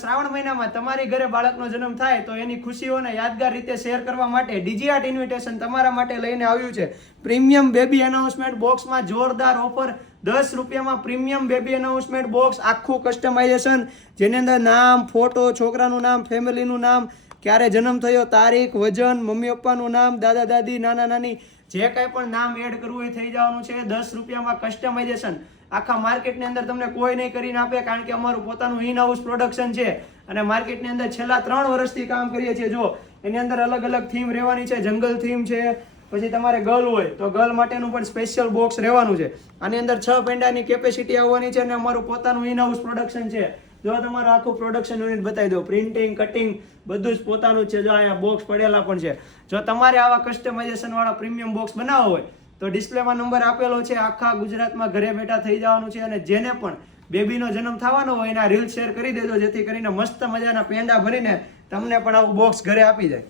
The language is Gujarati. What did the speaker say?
શ્રાવણ મહિનામાં તમારી ઘરે બાળકનો જન્મ થાય તો એની ખુશીઓને યાદગાર રીતે શેર કરવા માટે ડીજીઆર્ટ ઇન્વિટેશન તમારા માટે લઈને આવ્યું છે. પ્રીમિયમ બેબી એનાઉન્સમેન્ટ બોક્સમાં જોરદાર ઓફર, 10 રૂપિયામાં પ્રીમિયમ બેબી એનાઉન્સમેન્ટ બોક્સ, આખું કસ્ટમાઇઝેશન, જેની અંદર નામ, ફોટો, છોકરાનું નામ, ફેમિલીનું નામ, ક્યારે જન્મ થયો, તારીખ, વજન, મમ્મી પપ્પાનું નામ, દાદા દાદી, નાના નાની, જે કંઈ પણ નામ એડ કરવું એ થઈ જવાનું છે. 10 રૂપિયામાં કસ્ટમાઇઝેશન આખા માર્કેટની અંદર તમને કોઈ નહીં કરીને આપે, કારણ કે અમારું પોતાનું ઇન હાઉસ પ્રોડક્શન છે અને માર્કેટની અંદર છેલ્લા 3 વર્ષથી કામ કરીએ છીએ. જો એની અંદર અલગ અલગ થીમ રહેવાની છે, જંગલ થીમ છે, પછી તમારે ગર્લ હોય તો ગર્લ માટેનું પણ સ્પેશિયલ બોક્સ રહેવાનું છે. આની અંદર 6 પેંડાની કેપેસિટી આવવાની છે અને અમારું પોતાનું ઇન હાઉસ પ્રોડક્શન છે. જો તમારું આખું પ્રોડક્શન યુનિટ બતાવી દો, પ્રિન્ટિંગ, કટિંગ બધું જ પોતાનું જ છે. જો અહીંયા બોક્સ પડેલા પણ છે. જો તમારે આવા કસ્ટમાઇઝેશન વાળા પ્રીમિયમ બોક્સ બનાવવો હોય તો ડિસ્પ્લેમાં નંબર આપેલો છે. આખા ગુજરાતમાં ઘરે બેઠા થઈ જવાનું છે અને જેને પણ બેબીનો જન્મ થવાનો હોય એના રીલ શેર કરી દેજો, જેથી કરીને મસ્ત મજાના પેંડા ભરીને તમને પણ આવું બોક્સ ઘરે આપી જાય.